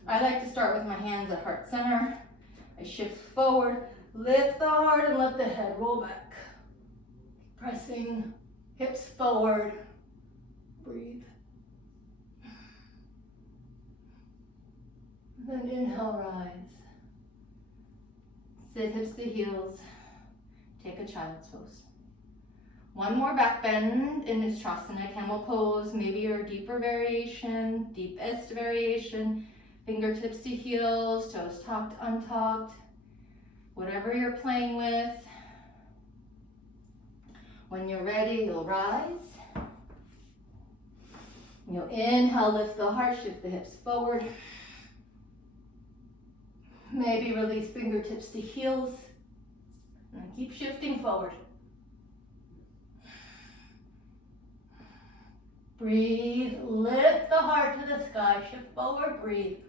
I like to start with my hands at heart center. I shift forward, lift the heart and let the head roll back. Pressing hips forward. Breathe. And then inhale, rise. Sit hips to heels. Take a child's pose. One more back bend in Ustrasana, camel pose. Maybe your deeper variation, deepest variation. Fingertips to heels, toes tucked, untucked. Whatever you're playing with. When you're ready, you'll rise. You'll inhale, lift the heart, shift the hips forward. Maybe release fingertips to heels. And then keep shifting forward. Breathe, lift the heart to the sky, shift forward, breathe.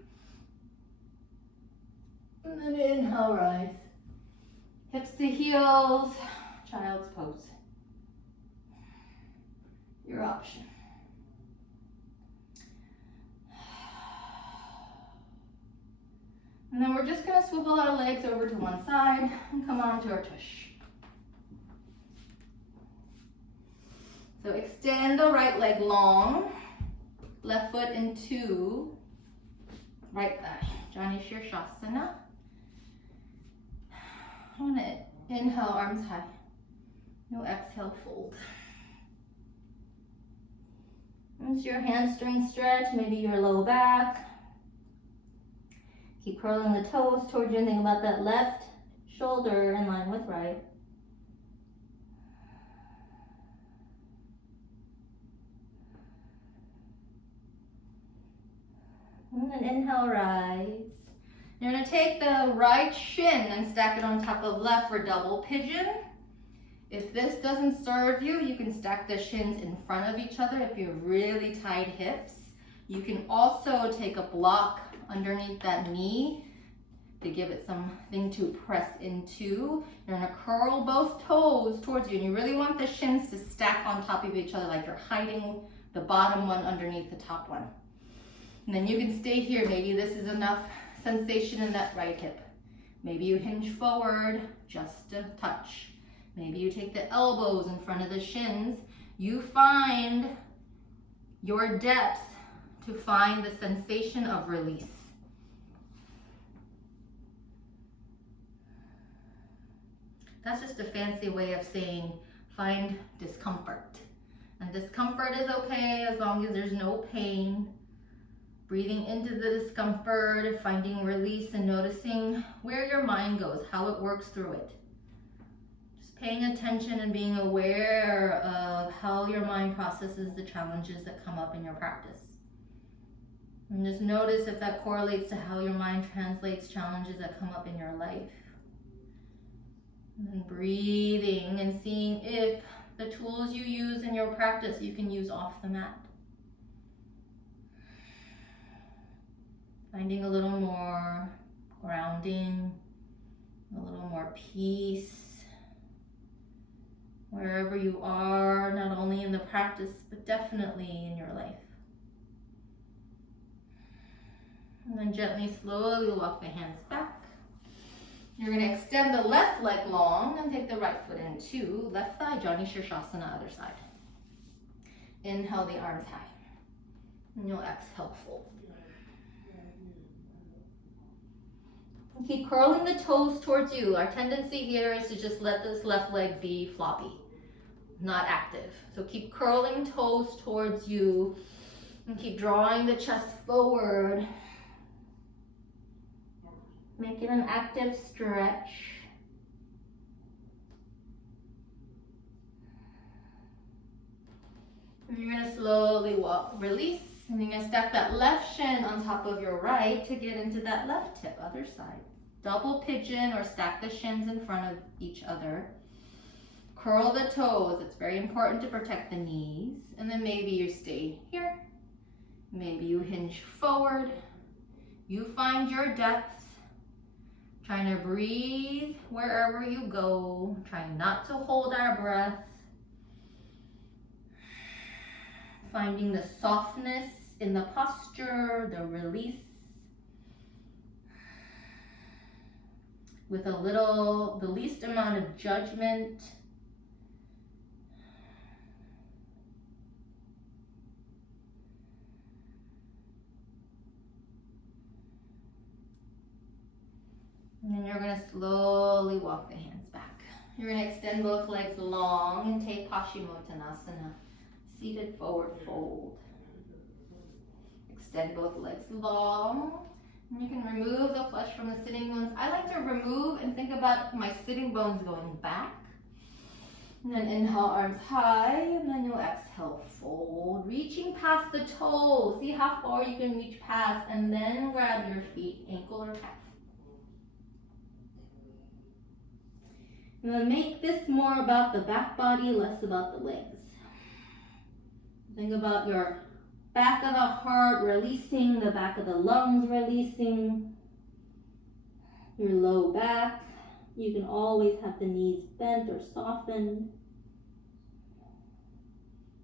And then inhale, rise. Hips to heels, child's pose. Your option. And then we're just gonna swivel our legs over to one side and come onto our tush. So extend the right leg long, left foot into right thigh. Jani Shirshasana. I want to inhale, arms high. No exhale, fold. As your hamstring stretch, maybe your low back. Keep curling the toes towards you and think about that left shoulder in line with right. And then inhale, rise. You're gonna take the right shin and stack it on top of left for double pigeon. If this doesn't serve you, you can stack the shins in front of each other if you have really tight hips. You can also take a block underneath that knee to give it something to press into. You're gonna curl both toes towards you, and you really want the shins to stack on top of each other like you're hiding the bottom one underneath the top one. And then you can stay here. Maybe this is enough sensation in that right hip. Maybe you hinge forward just a touch. Maybe you take the elbows in front of the shins. You find your depth to find the sensation of release. That's just a fancy way of saying find discomfort. And discomfort is okay as long as there's no pain. Breathing into the discomfort, finding release and noticing where your mind goes, how it works through it. Just paying attention and being aware of how your mind processes the challenges that come up in your practice. And just notice if that correlates to how your mind translates challenges that come up in your life. And then breathing and seeing if the tools you use in your practice you can use off the mat. Finding a little more grounding, a little more peace, wherever you are, not only in the practice, but definitely in your life. And then gently, slowly walk the hands back. You're going to extend the left leg long and take the right foot in too. Left thigh, Jani Shirshasana, other side. Inhale the arms high. And you'll exhale, fold. And keep curling the toes towards you. Our tendency here is to just let this left leg be floppy, not active. So keep curling toes towards you and keep drawing the chest forward. Make it an active stretch. And you're going to slowly walk, release, and you're going to stack that left shin on top of your right to get into that left hip, other side. Double pigeon or stack the shins in front of each other. Curl the toes. It's very important to protect the knees. And then maybe you stay here. Maybe you hinge forward. You find your depth. Trying to breathe wherever you go. Trying not to hold our breath. Finding the softness in the posture, the release. With the least amount of judgment. And then you're going to slowly walk the hands back. You're going to extend both legs long and take Paschimottanasana. Seated forward fold. Extend both legs long. And you can remove the flesh from the sitting bones. I like to remove and think about my sitting bones going back. And then inhale, arms high, and then you'll exhale, fold. Reaching past the toes. See how far you can reach past, and then grab your feet, ankle or calf. And then make this more about the back body, less about the legs. Think about your back of the heart releasing, the back of the lungs releasing, your low back. You can always have the knees bent or softened.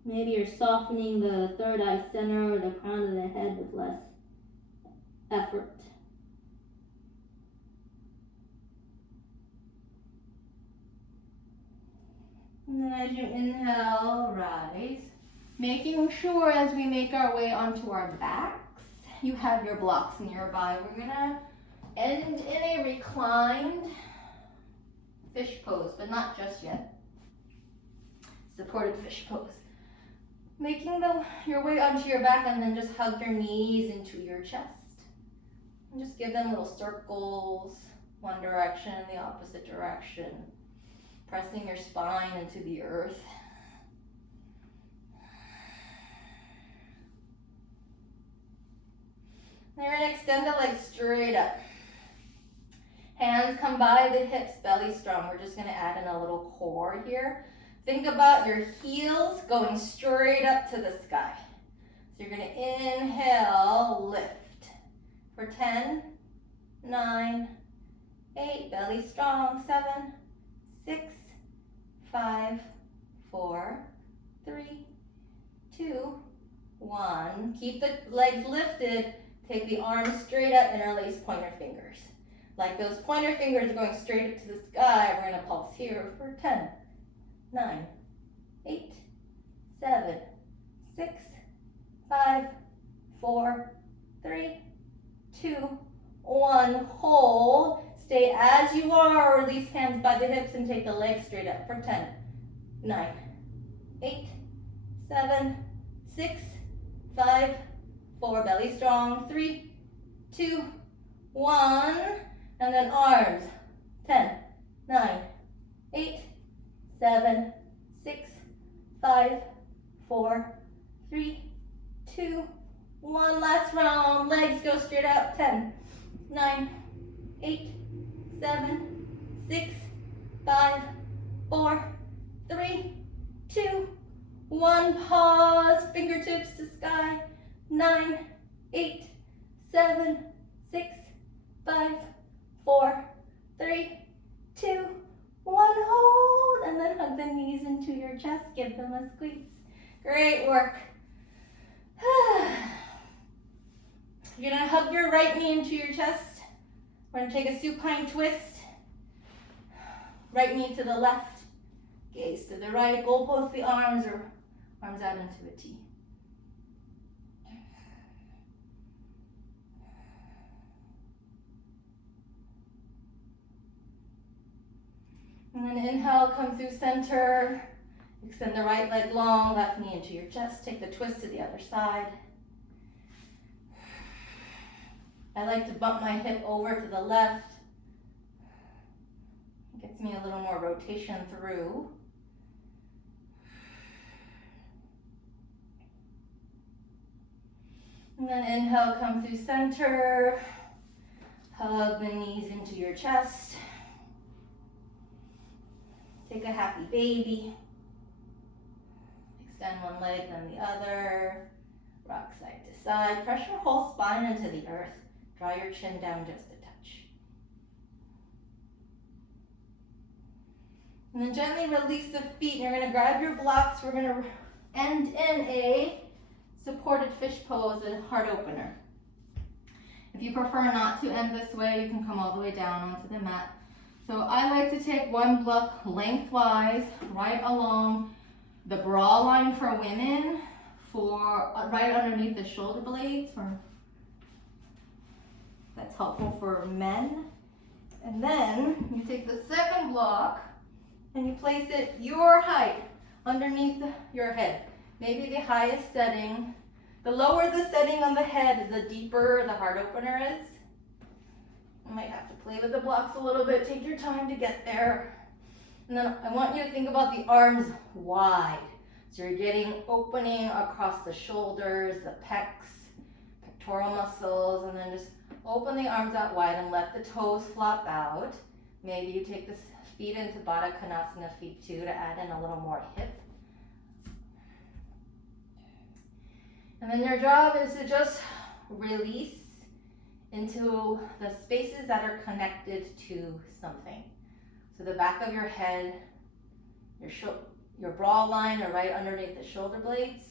Maybe you're softening the third eye center or the crown of the head with less effort. And then as you inhale, rise. Making sure as we make our way onto our backs, you have your blocks nearby. We're gonna end in a reclined fish pose, but not just yet. Supported fish pose. Making your way onto your back, and then just hug your knees into your chest. And just give them little circles, one direction, the opposite direction. Pressing your spine into the earth. You're going to extend the legs straight up. Hands come by the hips, belly strong. We're just going to add in a little core here. Think about your heels going straight up to the sky. So you're going to inhale, lift. For 10, 9, 8, belly strong, 7, 6, 5, 4, 3, 2, 1. Keep the legs lifted. Take the arms straight up, interlace pointer fingers. Like those pointer fingers are going straight up to the sky. We're going to pulse here for 10, 9, 8, 7, 6, 5, 4, 3, 2, 1. Hold. Stay as you are. Release hands by the hips and take the legs straight up for 10, 9, 8, 7, 6, 5, 4. Belly strong. 3, 2, 1. And then arms. 10, 9, 8, 7, 6, 5, 4, 3, 2, 1. Last round. Legs go straight up. 10, 9, 8, 7, 6, 5, 4, 3, 2, 1. Pause. Fingertips to sky. 9, 8, 7, 6, 5, 4, 3, 2, 1. Hold, and then hug the knees into your chest. Give them a squeeze. Great work. You're gonna hug your right knee into your chest. We're gonna take a supine twist. Right knee to the left, gaze to the right, goalpost the arms or arms out into a T. And then inhale, come through center. Extend the right leg long, left knee into your chest. Take the twist to the other side. I like to bump my hip over to the left. It gets me a little more rotation through. And then inhale, come through center. Hug the knees into your chest. Take a happy baby. Extend one leg, then the other. Rock side to side. Press your whole spine into the earth. Draw your chin down just a touch. And then gently release the feet. You're going to grab your blocks. We're going to end in a supported fish pose, a heart opener. If you prefer not to end this way, you can come all the way down onto the mat. So I like to take one block lengthwise, right along the bra line for women, for right underneath the shoulder blades. That's helpful for men. And then you take the second block and you place it your height underneath your head. Maybe the highest setting. The lower the setting on the head, the deeper the heart opener is. You might have to play with the blocks a little bit. Take your time to get there. And then I want you to think about the arms wide. So you're getting opening across the shoulders, the pecs, pectoral muscles, and then just open the arms out wide and let the toes flop out. Maybe you take the feet into Baddha Konasana feet too to add in a little more hip. And then your job is to just release into the spaces that are connected to something. So the back of your head, your bra line are right underneath the shoulder blades,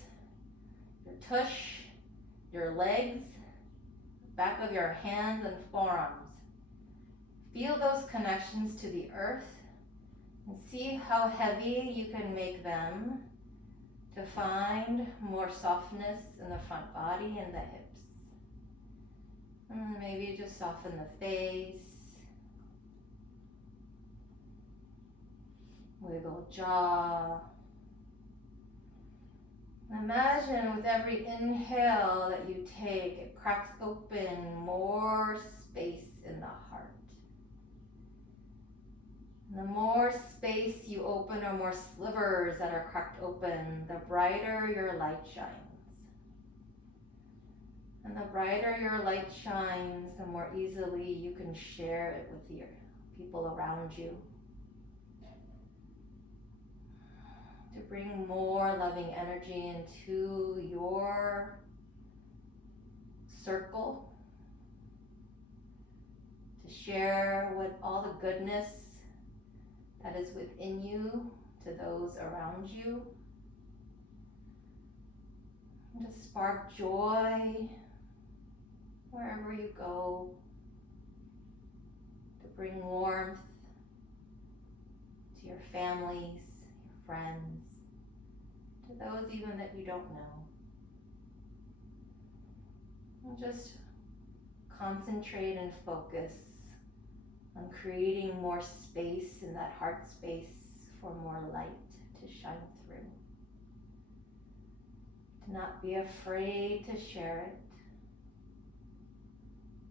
your tush, your legs, back of your hands and forearms. Feel those connections to the earth and see how heavy you can make them to find more softness in the front body and the hips. And maybe just soften the face. Wiggle jaw. Imagine with every inhale that you take, it cracks open more space in the heart. And the more space you open, or more slivers that are cracked open, the brighter your light shines. And the brighter your light shines, the more easily you can share it with your people around you. To bring more loving energy into your circle. To share with all the goodness that is within you to those around you. And to spark joy wherever you go. To bring warmth to your families, your friends, to those even that you don't know. And just concentrate and focus on creating more space in that heart space for more light to shine through. To not be afraid to share it.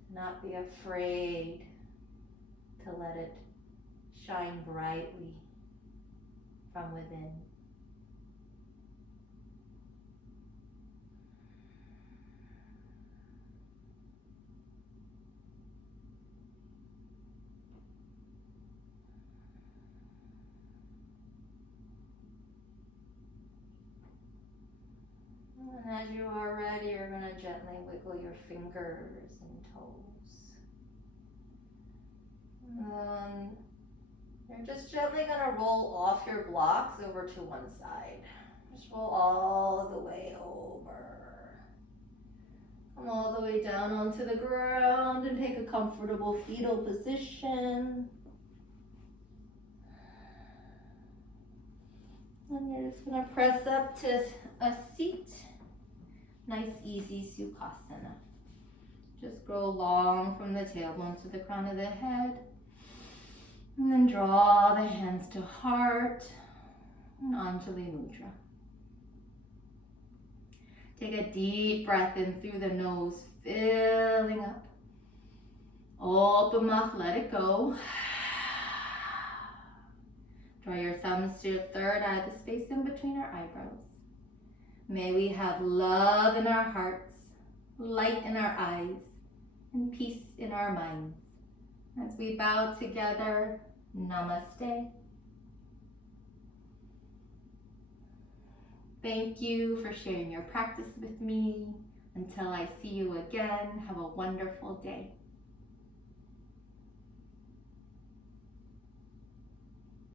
To not be afraid to let it shine brightly from within. And as you are ready, you're going to gently wiggle your fingers and toes. And you're just gently going to roll off your blocks over to one side. Just roll all the way over. Come all the way down onto the ground and take a comfortable fetal position. And you're just going to press up to a seat. Nice, easy Sukhasana. Just grow long from the tailbone to the crown of the head. And then draw the hands to heart and Anjali Mudra. Take a deep breath in through the nose, filling up. Open mouth, let it go. Draw your thumbs to your third eye, the space in between our eyebrows. May we have love in our hearts, light in our eyes, and peace in our minds. As we bow together, namaste. Thank you for sharing your practice with me. Until I see you again, have a wonderful day.